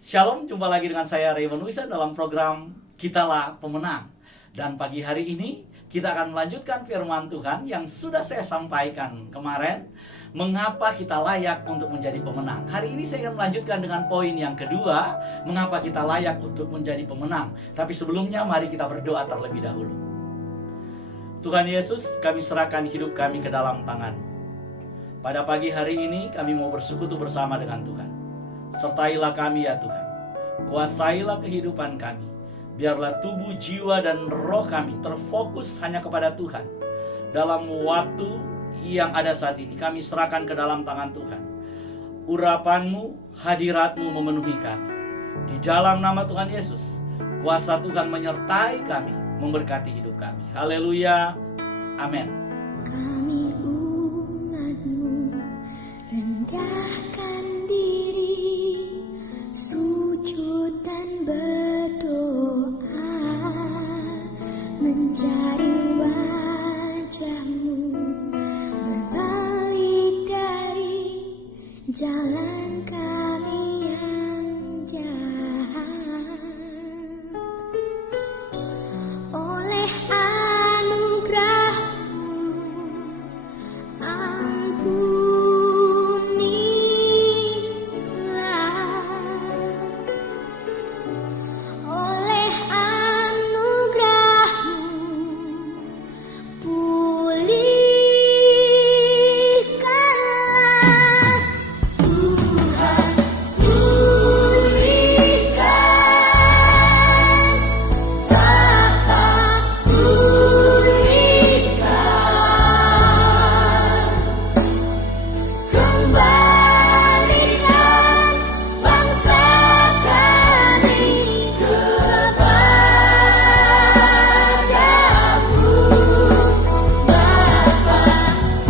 Shalom, jumpa lagi dengan saya Raymond Wisa dalam program Kitalah Pemenang. Dan pagi hari ini kita akan melanjutkan firman Tuhan yang sudah saya sampaikan kemarin, mengapa kita layak untuk menjadi pemenang. Hari ini saya akan melanjutkan dengan poin yang kedua, mengapa kita layak untuk menjadi pemenang. Tapi sebelumnya mari kita berdoa terlebih dahulu. Tuhan Yesus, kami serahkan hidup kami ke dalam tangan. Pada pagi hari ini kami mau bersekutu bersama dengan Tuhan. Sertailah kami ya Tuhan, kuasailah kehidupan kami. Biarlah tubuh, jiwa, dan roh kami terfokus hanya kepada Tuhan. Dalam waktu yang ada saat ini, kami serahkan ke dalam tangan Tuhan. Urapan-Mu, hadirat-Mu memenuhi kami. Di dalam nama Tuhan Yesus, kuasa Tuhan menyertai kami, memberkati hidup kami. Haleluya, amin. Kami umat-Mu, rendahkan diri, sujud dan berdoa, mencari wajah-Mu, berbalik dari jalan kami yang jahat. Oleh anugerah-Mu, oleh anugerah-Mu, pulihkanlah Tuhan, pulihkan Bapa, kembalikan bangsa kami kepadamu. Bapa,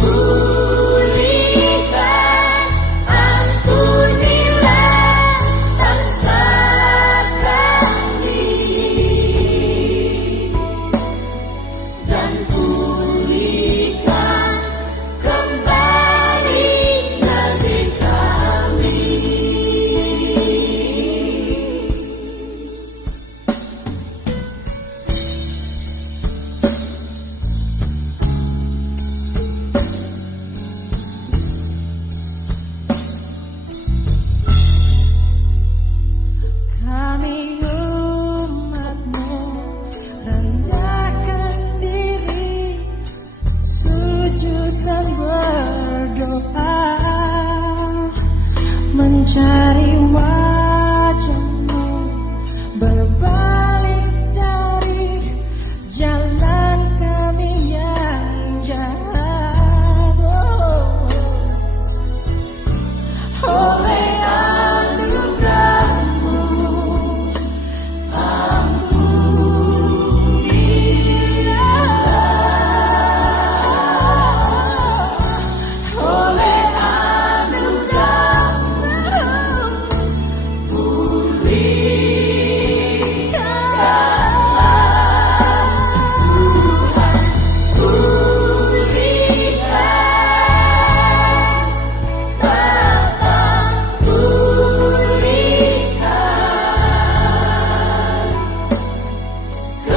pulihkan, ampunilah bangsa kami, dan pulihkan kembali negeri kami. Kami umat-Mu, rendahkan diri, sujud dan berdoa, mencari wajah-Mu, berbalik dari jalan kami yang jahat. Oleh anugerah-Mu, oleh anugerah-Mu,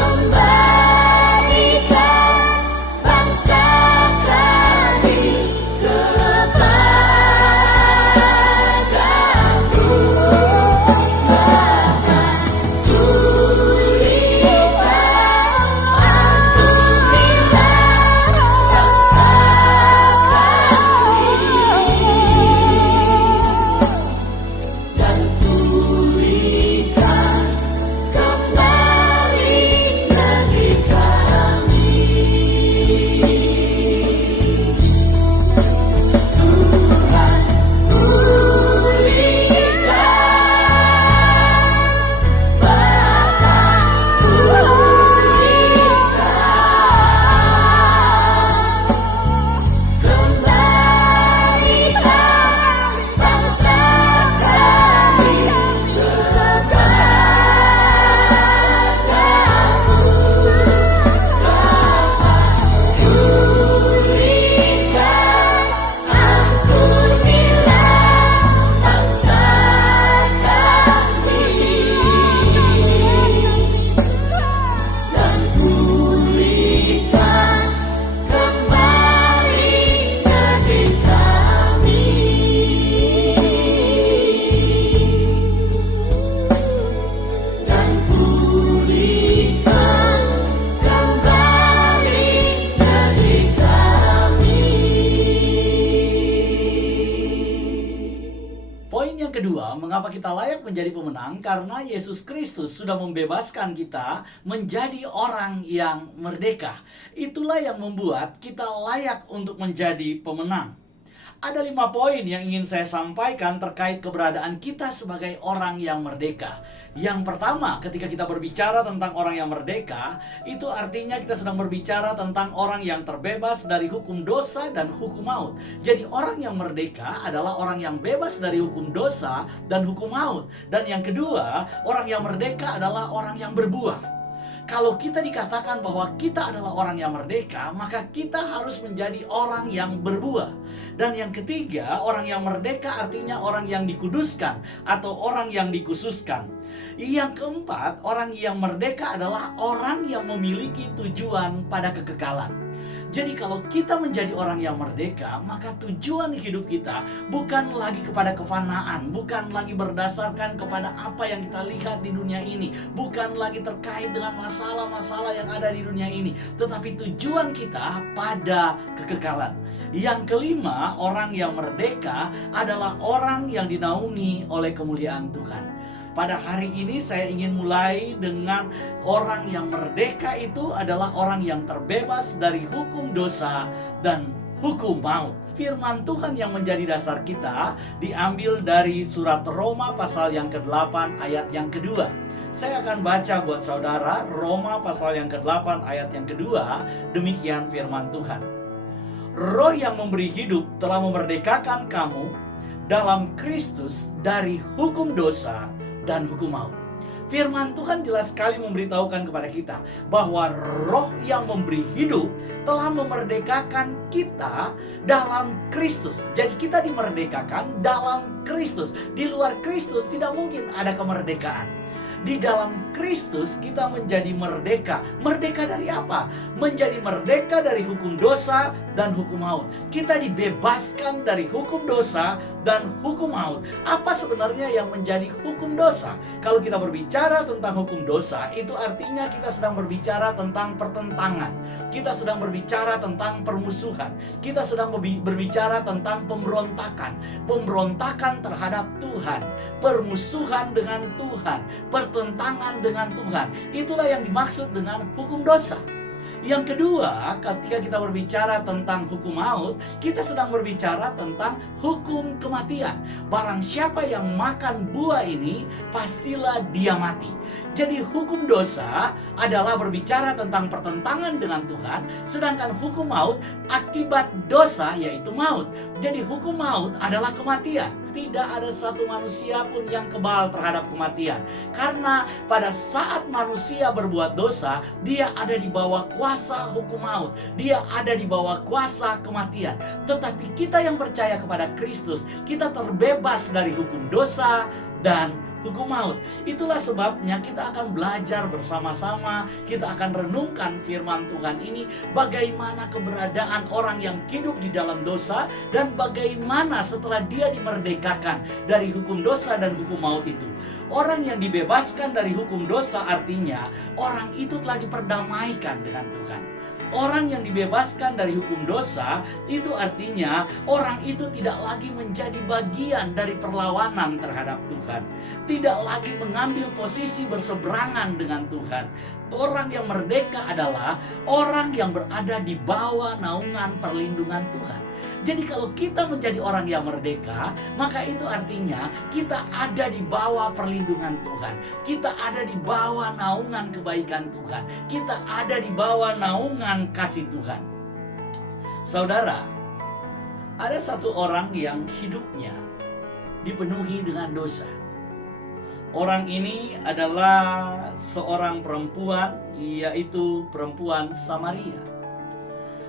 kembalikan mengapa kita layak menjadi pemenang? Karena Yesus Kristus sudah membebaskan kita menjadi orang yang merdeka. Itulah yang membuat kita layak untuk menjadi pemenang. Ada 5 poin yang ingin saya sampaikan terkait keberadaan kita sebagai orang yang merdeka. Yang pertama, ketika kita berbicara tentang orang yang merdeka, itu artinya kita sedang berbicara tentang orang yang terbebas dari hukum dosa dan hukum maut. Jadi orang yang merdeka adalah orang yang bebas dari hukum dosa dan hukum maut. Dan yang kedua, orang yang merdeka adalah orang yang berbuah. Kalau kita dikatakan bahwa kita adalah orang yang merdeka, maka kita harus menjadi orang yang berbuah. Dan yang ketiga, orang yang merdeka artinya orang yang dikuduskan atau orang yang dikhususkan. Yang keempat, orang yang merdeka adalah orang yang memiliki tujuan pada kekekalan. Jadi kalau kita menjadi orang yang merdeka, maka tujuan hidup kita bukan lagi kepada kefanaan, bukan lagi berdasarkan kepada apa yang kita lihat di dunia ini, bukan lagi terkait dengan masalah-masalah yang ada di dunia ini, tetapi tujuan kita pada kekekalan. Yang kelima, orang yang merdeka adalah orang yang dinaungi oleh kemuliaan Tuhan. Pada hari ini saya ingin mulai dengan orang yang merdeka itu adalah orang yang terbebas dari hukum dosa dan hukum maut. Firman Tuhan yang menjadi dasar kita diambil dari surat Roma pasal yang ke-8 ayat yang kedua. Saya akan baca buat saudara Roma pasal yang ke-8 ayat yang kedua. Demikian firman Tuhan. Roh yang memberi hidup telah memerdekakan kamu dalam Kristus dari hukum dosa dan hukum maut. Firman Tuhan jelas sekali memberitahukan kepada kita bahwa Roh yang memberi hidup telah memerdekakan kita dalam Kristus. Jadi kita dimerdekakan dalam Kristus. Di luar Kristus tidak mungkin ada kemerdekaan. Di dalam Kristus kita menjadi merdeka. Merdeka dari apa? Menjadi merdeka dari hukum dosa dan hukum maut. Kita dibebaskan dari hukum dosa dan hukum maut. Apa sebenarnya yang menjadi hukum dosa? Kalau kita berbicara tentang hukum dosa, itu artinya kita sedang berbicara tentang pertentangan. Kita sedang berbicara tentang permusuhan. Kita sedang berbicara tentang pemberontakan. Pemberontakan terhadap Tuhan. Permusuhan dengan Tuhan. Pertentangan dengan Tuhan. Itulah yang dimaksud dengan hukum dosa. Yang kedua, ketika kita berbicara tentang hukum maut, kita sedang berbicara tentang hukum kematian. Barang siapa yang makan buah ini, pastilah dia mati. Jadi hukum dosa adalah berbicara tentang pertentangan dengan Tuhan, sedangkan hukum maut akibat dosa yaitu maut. Jadi hukum maut adalah kematian. Tidak ada satu manusia pun yang kebal terhadap kematian. Karena pada saat manusia berbuat dosa, dia ada di bawah kuasa hukum maut. Dia ada di bawah kuasa kematian. Tetapi kita yang percaya kepada Kristus, kita terbebas dari hukum dosa dan hukum maut. Itulah sebabnya kita akan belajar bersama-sama. Kita akan renungkan firman Tuhan ini, bagaimana keberadaan orang yang hidup di dalam dosa, dan bagaimana setelah dia dimerdekakan dari hukum dosa dan hukum maut itu. Orang yang dibebaskan dari hukum dosa artinya orang itu telah diperdamaikan dengan Tuhan. Orang yang dibebaskan dari hukum dosa itu artinya orang itu tidak lagi menjadi bagian dari perlawanan terhadap Tuhan. Tidak lagi mengambil posisi berseberangan dengan Tuhan. Orang yang merdeka adalah orang yang berada di bawah naungan perlindungan Tuhan. Jadi kalau kita menjadi orang yang merdeka, maka itu artinya kita ada di bawah perlindungan Tuhan. Kita ada di bawah naungan kebaikan Tuhan. Kita ada di bawah naungan kasih Tuhan. Saudara, ada satu orang yang hidupnya dipenuhi dengan dosa. Orang ini adalah seorang perempuan, yaitu perempuan Samaria.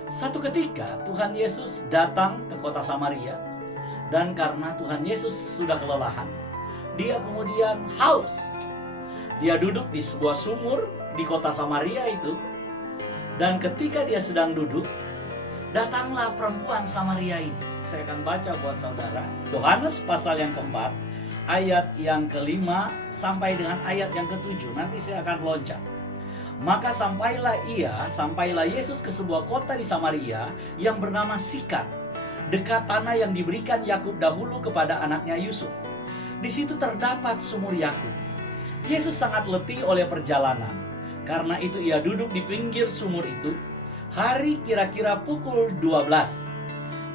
Satu ketika Tuhan Yesus datang ke kota Samaria, dan karena Tuhan Yesus sudah kelelahan, dia kemudian haus. Dia duduk di sebuah sumur di kota Samaria itu, dan ketika dia sedang duduk, datanglah perempuan Samaria ini. Saya akan baca buat saudara Yohanes pasal yang keempat, ayat yang kelima sampai dengan ayat yang ketujuh. Nanti saya akan loncat. Maka sampailah Yesus ke sebuah kota di Samaria yang bernama Sikar, dekat tanah yang diberikan Yakub dahulu kepada anaknya Yusuf. Di situ terdapat sumur Yakub. Yesus sangat letih oleh perjalanan. Karena itu ia duduk di pinggir sumur itu. Hari kira-kira pukul 12.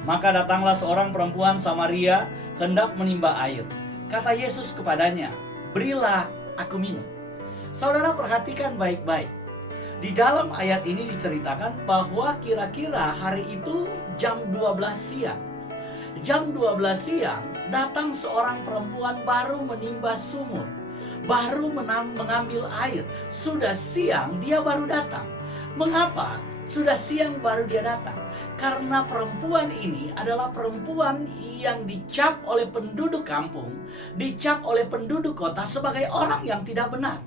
Maka datanglah seorang perempuan Samaria hendak menimba air. Kata Yesus kepadanya, "Berilah aku minum." Saudara perhatikan baik-baik. Di dalam ayat ini diceritakan bahwa kira-kira hari itu jam 12 siang. Jam 12 siang datang seorang perempuan baru menimba sumur, baru mengambil air. Sudah siang dia baru datang. Mengapa sudah siang baru dia datang? Karena perempuan ini adalah perempuan yang dicap oleh penduduk kampung, dicap oleh penduduk kota sebagai orang yang tidak benar.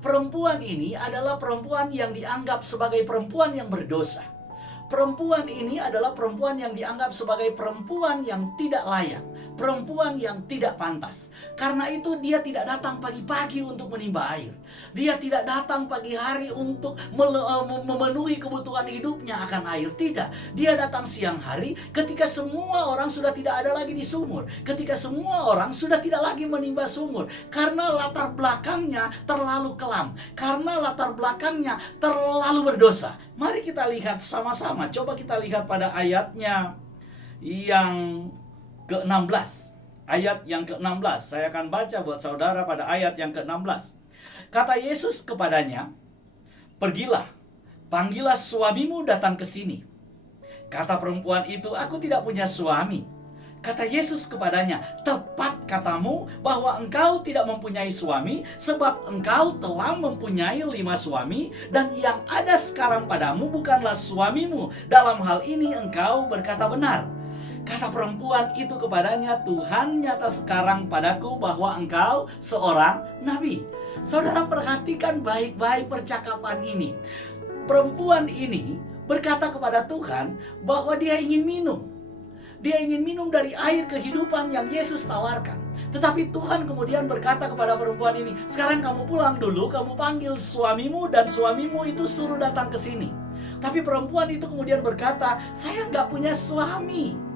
Perempuan ini adalah perempuan yang dianggap sebagai perempuan yang berdosa. Perempuan ini adalah perempuan yang dianggap sebagai perempuan yang tidak layak, perempuan yang tidak pantas. Karena itu dia tidak datang pagi-pagi untuk menimba air. Dia tidak datang pagi hari untuk memenuhi kebutuhan hidupnya akan air. Tidak, dia datang siang hari ketika semua orang sudah tidak ada lagi di sumur. Ketika semua orang sudah tidak lagi menimba sumur. Karena latar belakangnya terlalu kelam. Karena latar belakangnya terlalu berdosa. Mari kita lihat sama-sama. Coba kita lihat pada ayatnya yang ke-16. Ayat yang ke-16. Saya akan baca buat saudara pada ayat yang ke-16. Kata Yesus kepadanya, "Pergilah, panggillah suamimu datang ke sini." Kata perempuan itu, "Aku tidak punya suami." Kata Yesus kepadanya, "Tepat katamu bahwa engkau tidak mempunyai suami, sebab engkau telah mempunyai 5 suami, dan yang ada sekarang padamu bukanlah suamimu. Dalam hal ini engkau berkata benar." Kata perempuan itu kepadanya, "Tuhan nyata sekarang padaku bahwa engkau seorang nabi." Saudara perhatikan baik-baik percakapan ini. Perempuan ini berkata kepada Tuhan bahwa dia ingin minum. Dia ingin minum dari air kehidupan yang Yesus tawarkan. Tetapi Tuhan kemudian berkata kepada perempuan ini, "Sekarang kamu pulang dulu, kamu panggil suamimu dan suamimu itu suruh datang ke sini." Tapi perempuan itu kemudian berkata, "Saya nggak punya suami."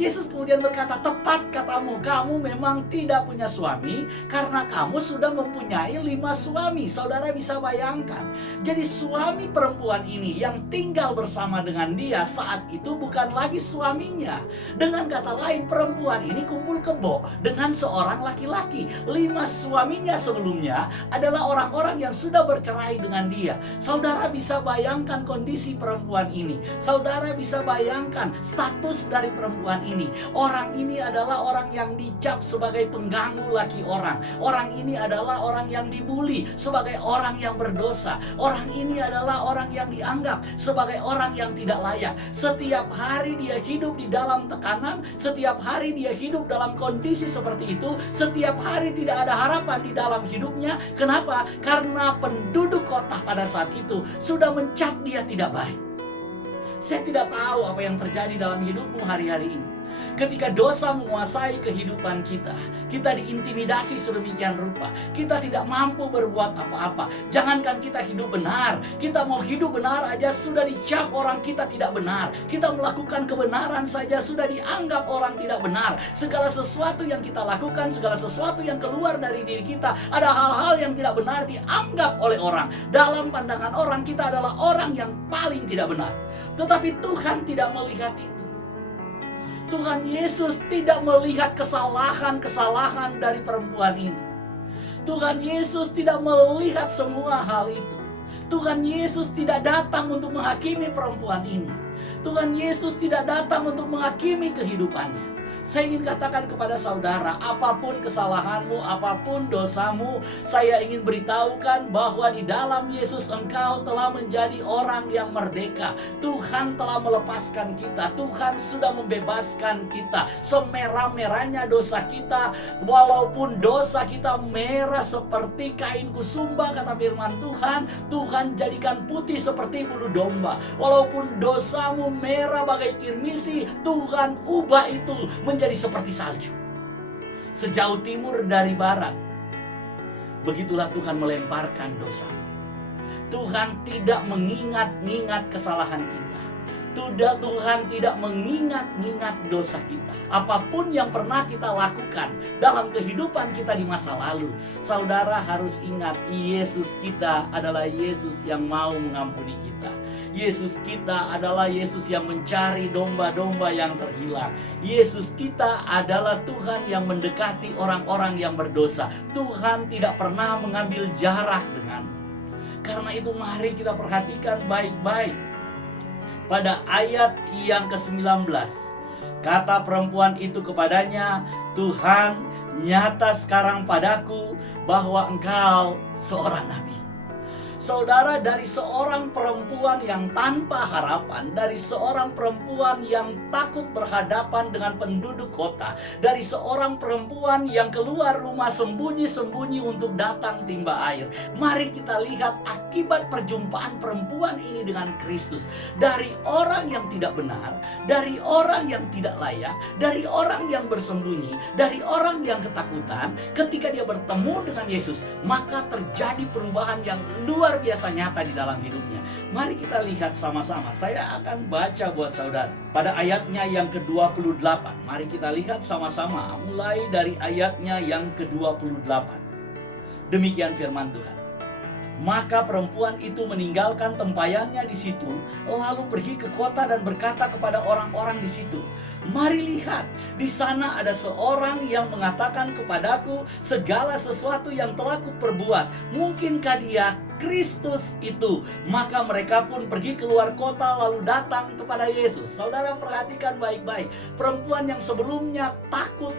Yesus kemudian berkata, "Tepat katamu, kamu memang tidak punya suami karena kamu sudah mempunyai 5 suami." Saudara bisa bayangkan. Jadi suami perempuan ini yang tinggal bersama dengan dia saat itu bukan lagi suaminya. Dengan kata lain, perempuan ini kumpul kebo dengan seorang laki-laki. 5 suaminya sebelumnya adalah orang-orang yang sudah bercerai dengan dia. Saudara bisa bayangkan kondisi perempuan ini. Saudara bisa bayangkan status dari perempuan ini. Orang ini adalah orang yang dicap sebagai pengganggu laki orang. Orang ini adalah orang yang dibuli sebagai orang yang berdosa. Orang ini adalah orang yang dianggap sebagai orang yang tidak layak. Setiap hari dia hidup di dalam tekanan. Setiap hari dia hidup dalam kondisi seperti itu. Setiap hari tidak ada harapan di dalam hidupnya. Kenapa? Karena penduduk kota pada saat itu sudah mencap dia tidak baik. Saya tidak tahu apa yang terjadi dalam hidupmu hari-hari ini. Ketika dosa menguasai kehidupan kita, kita diintimidasi sedemikian rupa, kita tidak mampu berbuat apa-apa. Jangankan kita hidup benar, kita mau hidup benar aja sudah dicap orang kita tidak benar. Kita melakukan kebenaran saja sudah dianggap orang tidak benar. Segala sesuatu yang kita lakukan, segala sesuatu yang keluar dari diri kita, ada hal-hal yang tidak benar dianggap oleh orang. Dalam pandangan orang, kita adalah orang yang paling tidak benar. Tetapi Tuhan tidak melihat itu. Tuhan Yesus tidak melihat kesalahan-kesalahan dari perempuan ini. Tuhan Yesus tidak melihat semua hal itu. Tuhan Yesus tidak datang untuk menghakimi perempuan ini. Tuhan Yesus tidak datang untuk menghakimi kehidupannya. Saya ingin katakan kepada saudara, apapun kesalahanmu, apapun dosamu, saya ingin beritahukan bahwa di dalam Yesus engkau telah menjadi orang yang merdeka. Tuhan telah melepaskan kita. Tuhan sudah membebaskan kita. Semerah-merahnya dosa kita, walaupun dosa kita merah seperti kain kusumba, kata firman Tuhan, Tuhan jadikan putih seperti bulu domba. Walaupun dosamu merah bagai kirmisi, Tuhan ubah itu menjadi seperti salju. Sejauh timur dari barat, begitulah Tuhan melemparkan dosamu. Tuhan tidak mengingat-ingat kesalahan kita. Tuhan tidak mengingat-ingat dosa kita. Apapun yang pernah kita lakukan dalam kehidupan kita di masa lalu, saudara harus ingat, Yesus kita adalah Yesus yang mau mengampuni kita. Yesus kita adalah Yesus yang mencari domba-domba yang terhilang. Yesus kita adalah Tuhan yang mendekati orang-orang yang berdosa. Tuhan tidak pernah mengambil jarak denganmu. Karena itu mari kita perhatikan baik-baik. Pada ayat yang ke-19, kata perempuan itu kepadanya, Tuhan, nyata sekarang padaku bahwa engkau seorang nabi. Saudara, dari seorang perempuan yang tanpa harapan, dari seorang perempuan yang takut berhadapan dengan penduduk kota, dari seorang perempuan yang keluar rumah sembunyi-sembunyi untuk datang timba air, mari kita lihat akibat perjumpaan perempuan ini dengan Kristus. Dari orang yang tidak benar, dari orang yang tidak layak, dari orang yang bersembunyi, dari orang yang ketakutan, ketika dia bertemu dengan Yesus, maka terjadi perubahan yang luar biasa nyata di dalam hidupnya. Mari kita lihat sama-sama. Saya akan baca buat saudara pada ayatnya yang ke-28. Mari kita lihat sama-sama mulai dari ayatnya yang ke-28. Demikian firman Tuhan. Maka perempuan itu meninggalkan tempayannya di situ, lalu pergi ke kota dan berkata kepada orang-orang di situ, mari lihat, di sana ada seorang yang mengatakan kepadaku segala sesuatu yang telah kuperbuat. Mungkinkah dia Kristus itu? Maka mereka pun pergi keluar kota lalu datang kepada Yesus. Saudara perhatikan baik-baik. Perempuan yang sebelumnya takut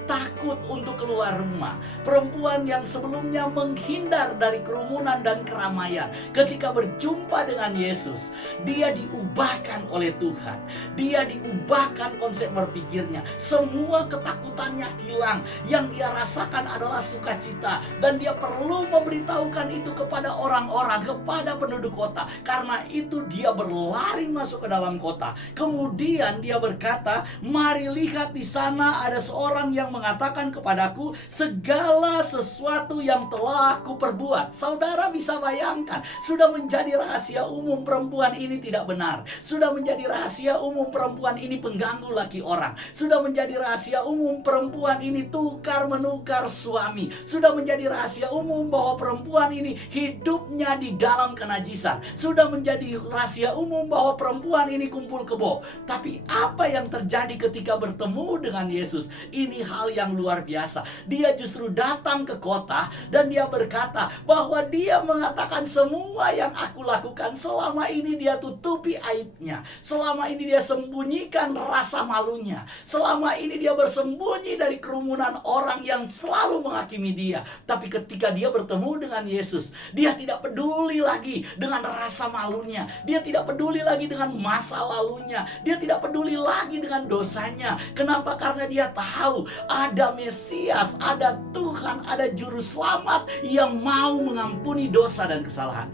untuk keluar rumah. Perempuan yang sebelumnya menghindar dari kerumunan dan keramaian. Ketika berjumpa dengan Yesus, dia diubahkan oleh Tuhan. Dia diubahkan konsep berpikirnya. Semua ketakutannya hilang. Yang dia rasakan adalah sukacita. Dan dia perlu memberitahukan itu kepada orang-orang, kepada penduduk kota. Karena itu dia berlari masuk ke dalam kota. Kemudian dia berkata, mari lihat, di sana ada seorang yang mengatakan kepadaku segala sesuatu yang telah kuperbuat. Saudara bisa bayangkan, sudah menjadi rahasia umum perempuan ini tidak benar. Sudah menjadi rahasia umum perempuan ini pengganggu laki orang. Sudah menjadi rahasia umum perempuan ini tukar menukar suami. Sudah menjadi rahasia umum bahwa perempuan ini hidupnya di dalam kenajisan. Sudah menjadi rahasia umum bahwa perempuan ini kumpul kebo. Tapi apa yang terjadi ketika bertemu dengan Yesus? Ini hal yang luar biasa. Dia justru datang ke kota dan dia berkata bahwa dia mengatakan semua yang aku lakukan selama ini dia tutupi aibnya. Selama ini dia sembunyikan rasa malunya. Selama ini dia bersembunyi dari kerumunan orang yang selalu menghakimi dia. Tapi ketika dia bertemu dengan Yesus, dia tidak peduli lagi dengan rasa malunya. Dia tidak peduli lagi dengan masa lalunya. Dia tidak peduli lagi dengan dosanya. Kenapa? Karena dia tahu ada Mesias, ada Tuhan, ada Juru Selamat yang mau mengampuni dosa dan kesalahan.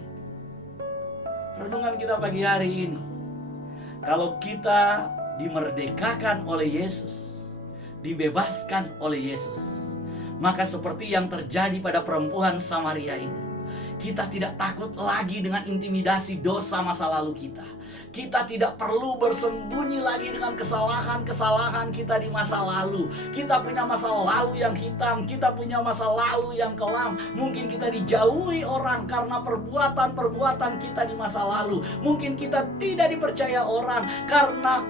Renungan kita pagi hari ini, kalau kita dimerdekakan oleh Yesus, dibebaskan oleh Yesus, maka seperti yang terjadi pada perempuan Samaria ini, kita tidak takut lagi dengan intimidasi dosa masa lalu kita. Kita tidak perlu bersembunyi lagi dengan kesalahan-kesalahan kita di masa lalu. Kita punya masa lalu yang hitam, kita punya masa lalu yang kelam. Mungkin kita dijauhi orang karena perbuatan-perbuatan kita di masa lalu. Mungkin kita tidak dipercaya orang karena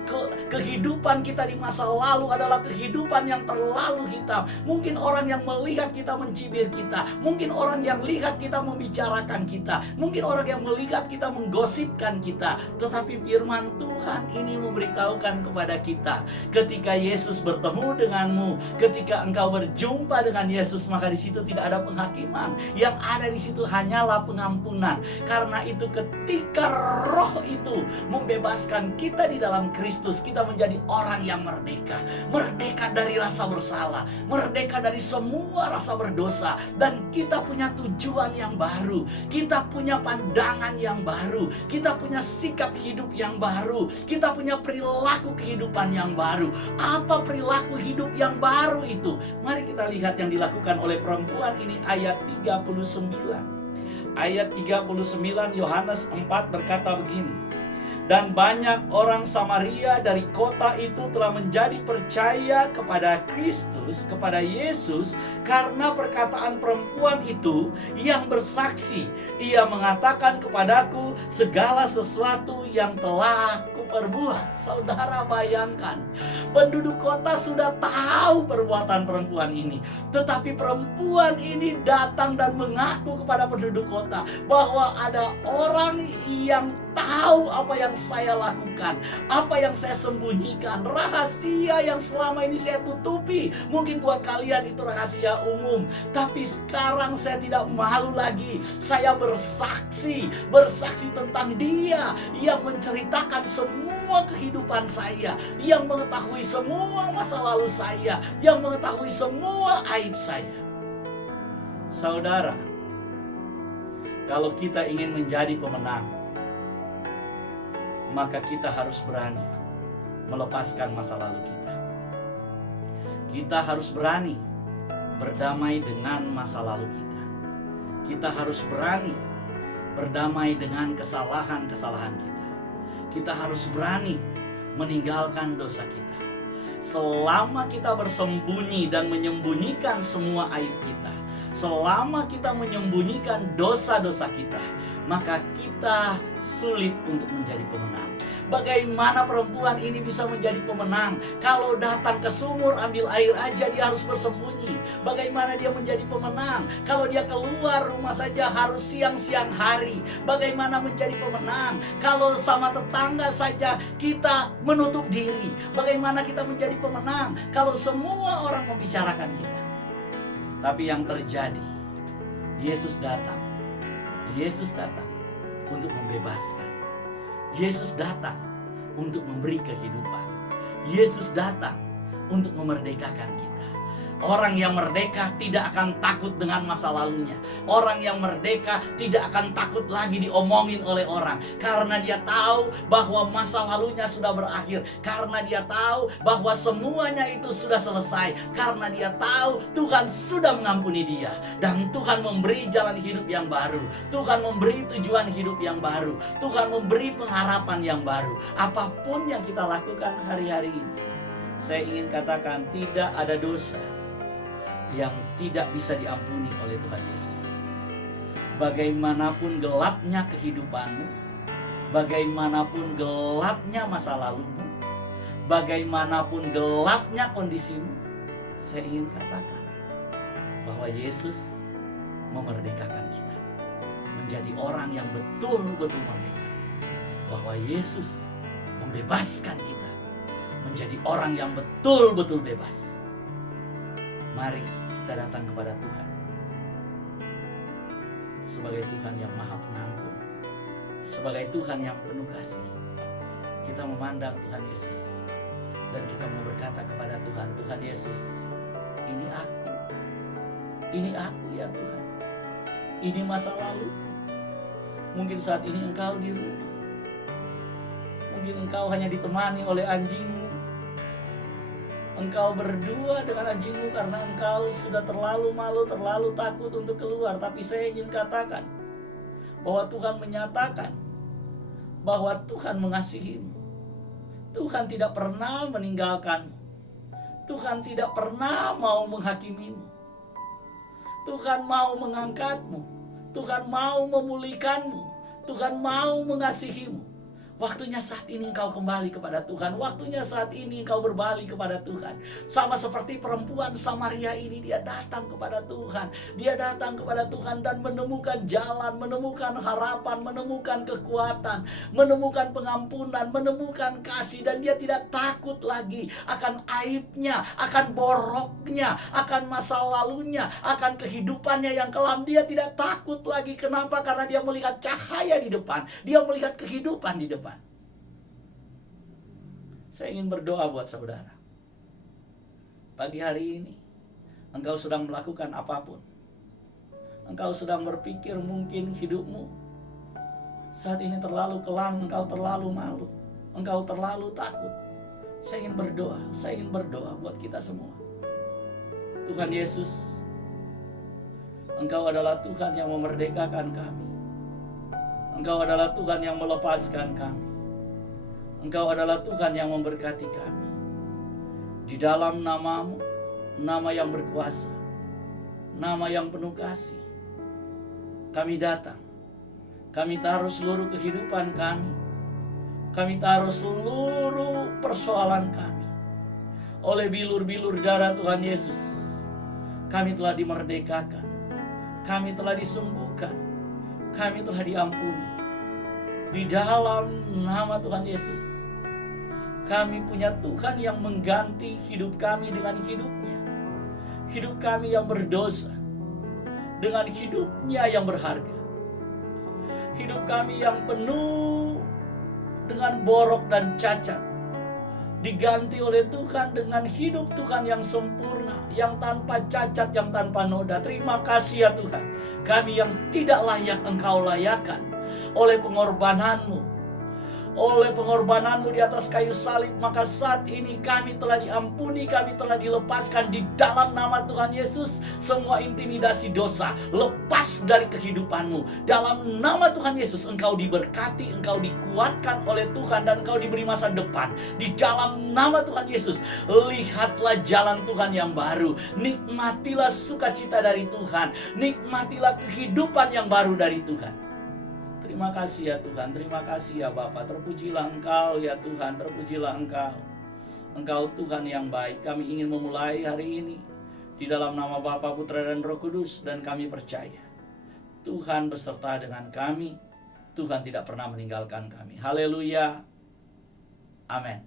kehidupan kita di masa lalu adalah kehidupan yang terlalu hitam. Mungkin orang yang melihat kita mencibir kita. Mungkin orang yang lihat kita membicarakan kita. Mungkin orang yang melihat kita menggosipkan kita. Tetapi firman Tuhan ini memberitahukan kepada kita, ketika Yesus bertemu denganmu, ketika engkau berjumpa dengan Yesus, maka di situ tidak ada penghakiman. Yang ada di situ hanyalah pengampunan. Karena itu ketika Roh itu membebaskan kita di dalam Kristus, kita menjadi orang yang merdeka. Merdeka dari rasa bersalah, merdeka dari semua rasa berdosa, dan kita punya tujuan yang baru. Kita punya pandangan yang baru. Kita punya sikap hidup yang baru. Kita punya perilaku kehidupan yang baru. Apa perilaku hidup yang baru itu? Mari kita lihat yang dilakukan oleh perempuan ini, ayat 39. Ayat 39 Yohanes 4 berkata begini. Dan banyak orang Samaria dari kota itu telah menjadi percaya kepada Kristus, kepada Yesus, karena perkataan perempuan itu yang bersaksi. Ia mengatakan kepadaku segala sesuatu yang telah kuperbuat. Saudara bayangkan, penduduk kota sudah tahu perbuatan perempuan ini, tetapi perempuan ini datang dan mengaku kepada penduduk kota bahwa ada orang yang tahu apa yang saya lakukan, apa yang saya sembunyikan, rahasia yang selama ini saya tutupi. Mungkin buat kalian itu rahasia umum, tapi sekarang saya tidak malu lagi. Saya bersaksi tentang Dia yang menceritakan semua kehidupan saya, yang mengetahui semua masa lalu saya, yang mengetahui semua aib saya. Saudara, kalau kita ingin menjadi pemenang, maka kita harus berani melepaskan masa lalu kita. Kita harus berani berdamai dengan masa lalu kita. Kita harus berani berdamai dengan kesalahan-kesalahan kita. Kita harus berani meninggalkan dosa kita. Selama kita bersembunyi dan menyembunyikan semua aib kita, selama kita menyembunyikan dosa-dosa kita, maka kita sulit untuk menjadi pemenang. Bagaimana perempuan ini bisa menjadi pemenang? Kalau datang ke sumur ambil air aja dia harus bersembunyi. Bagaimana dia menjadi pemenang? Kalau dia keluar rumah saja harus siang-siang hari. Bagaimana menjadi pemenang? Kalau sama tetangga saja kita menutup diri. Bagaimana kita menjadi pemenang? Kalau semua orang membicarakan kita. Tapi yang terjadi, Yesus datang. Yesus datang untuk membebaskan. Yesus datang untuk memberi kehidupan. Yesus datang untuk memerdekakan kita. Orang yang merdeka tidak akan takut dengan masa lalunya. Orang yang merdeka tidak akan takut lagi diomongin oleh orang, karena dia tahu bahwa masa lalunya sudah berakhir, karena dia tahu bahwa semuanya itu sudah selesai, karena dia tahu Tuhan sudah mengampuni dia, dan Tuhan memberi jalan hidup yang baru, Tuhan memberi tujuan hidup yang baru, Tuhan memberi pengharapan yang baru. Apapun yang kita lakukan hari-hari ini, saya ingin katakan tidak ada dosa yang tidak bisa diampuni oleh Tuhan Yesus. Bagaimanapun gelapnya kehidupanmu, bagaimanapun gelapnya masa lalumu, bagaimanapun gelapnya kondisimu, saya ingin katakan bahwa Yesus memerdekakan kita menjadi orang yang betul-betul merdeka. Bahwa Yesus membebaskan kita menjadi orang yang betul-betul bebas. Mari kita datang kepada Tuhan sebagai Tuhan yang maha pengampun, sebagai Tuhan yang penuh kasih. Kita memandang Tuhan Yesus dan kita mau berkata kepada Tuhan, Tuhan Yesus, ini aku ya Tuhan. Ini masa lalu. Mungkin saat ini engkau di rumah, mungkin engkau hanya ditemani oleh anjingmu. Engkau berdua dengan anjingmu karena engkau sudah terlalu malu, terlalu takut untuk keluar. Tapi saya ingin katakan bahwa Tuhan menyatakan bahwa Tuhan mengasihimu. Tuhan tidak pernah meninggalkanmu. Tuhan tidak pernah mau menghakimimu. Tuhan mau mengangkatmu. Tuhan mau memulihkanmu. Tuhan mau mengasihimu. Waktunya saat ini engkau kembali kepada Tuhan. Waktunya saat ini engkau berbalik kepada Tuhan. Sama seperti perempuan Samaria ini, dia datang kepada Tuhan. Dia datang kepada Tuhan dan menemukan jalan, menemukan harapan, menemukan kekuatan, menemukan pengampunan, menemukan kasih. Dan dia tidak takut lagi akan aibnya, akan boroknya, akan masa lalunya, akan kehidupannya yang kelam. Dia tidak takut lagi. Kenapa? Karena dia melihat cahaya di depan. Dia melihat kehidupan di depan. Saya ingin berdoa buat saudara. Pagi hari ini engkau sedang melakukan apapun. Engkau sedang berpikir mungkin hidupmu saat ini terlalu kelam, engkau terlalu malu, engkau terlalu takut. Saya ingin berdoa buat kita semua. Tuhan Yesus, Engkau adalah Tuhan yang memerdekakan kami. Engkau adalah Tuhan yang melepaskan kami. Engkau adalah Tuhan yang memberkati kami. Di dalam nama-Mu, nama yang berkuasa, nama yang penuh kasih, kami datang. Kami taruh seluruh kehidupan kami. Kami taruh seluruh persoalan kami. Oleh bilur-bilur darah Tuhan Yesus, kami telah dimerdekakan. Kami telah disembuhkan. Kami telah diampuni. Di dalam nama Tuhan Yesus, kami punya Tuhan yang mengganti hidup kami dengan hidupnya. Hidup kami yang berdosa dengan hidupnya yang berharga. Hidup kami yang penuh dengan borok dan cacat diganti oleh Tuhan dengan hidup Tuhan yang sempurna, yang tanpa cacat, yang tanpa noda. Terima kasih ya Tuhan. Kami yang tidak layak Engkau layakan oleh pengorbanan-Mu. Oleh pengorbanan-Mu di atas kayu salib, maka saat ini kami telah diampuni, kami telah dilepaskan di dalam nama Tuhan Yesus. Semua intimidasi dosa lepas dari kehidupan-Mu. Dalam nama Tuhan Yesus, Engkau diberkati, Engkau dikuatkan oleh Tuhan, dan Engkau diberi masa depan. Di dalam nama Tuhan Yesus, lihatlah jalan Tuhan yang baru. Nikmatilah sukacita dari Tuhan. Nikmatilah kehidupan yang baru dari Tuhan. Terima kasih ya Tuhan, terima kasih ya Bapa. Terpujilah Engkau ya Tuhan, terpujilah Engkau. Engkau Tuhan yang baik. Kami ingin memulai hari ini di dalam nama Bapa, Putra, dan Roh Kudus. Dan kami percaya Tuhan beserta dengan kami. Tuhan tidak pernah meninggalkan kami. Haleluya. Amin.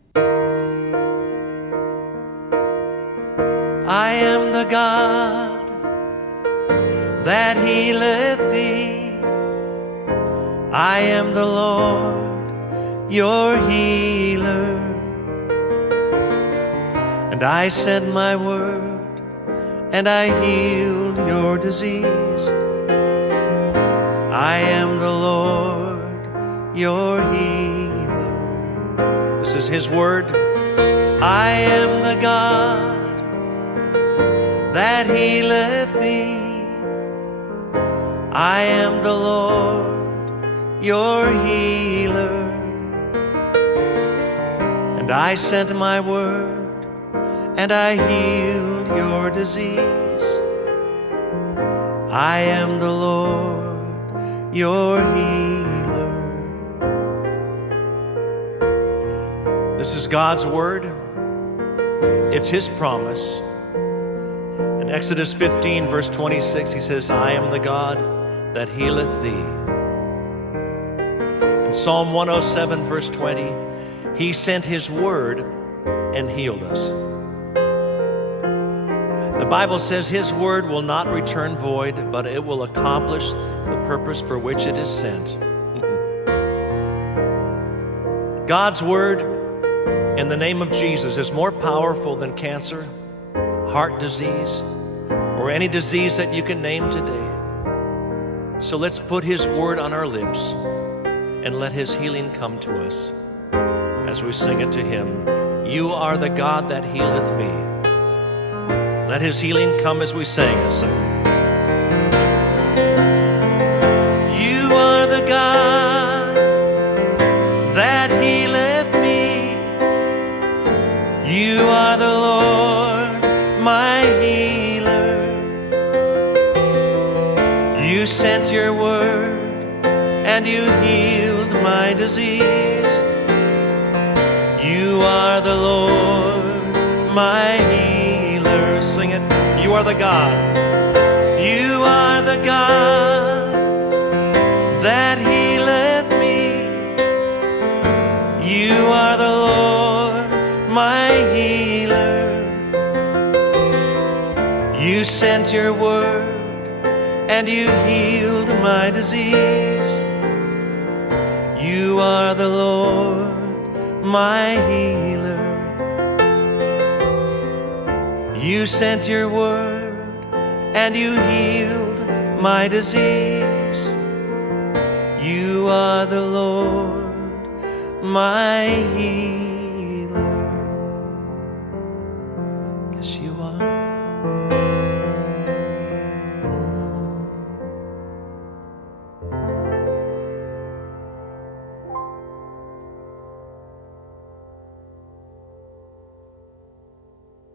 I am the God that healeth thee. I am the Lord, your healer. And I sent my word, and I healed your disease. I am the Lord, your healer. This is His word. I am the God that healeth thee. I am the Lord, your healer. And I sent my word, and I healed your disease. I am the Lord, your healer. This is God's word. It's His promise. In Exodus 15 verse 26, He says, I am the God that healeth thee. Psalm 107 verse 20, He sent His word and healed us. The Bible says His word will not return void, but it will accomplish the purpose for which it is sent. God's word in the name of Jesus is more powerful than cancer, heart disease, or any disease that you can name today. So let's put His word on our lips and let His healing come to us as we sing it to Him. You are the God that healeth me. Let His healing come as we sing it. You are the God that healeth me. You are the Lord, my healer. You sent your word and you healed my disease. You are the Lord, my healer. Sing it. You are the God. You are the God that healeth me. You are the Lord, my healer. You sent your word and you healed my disease. You are the Lord, my healer. You sent your word and you healed my disease. You are the Lord, my healer.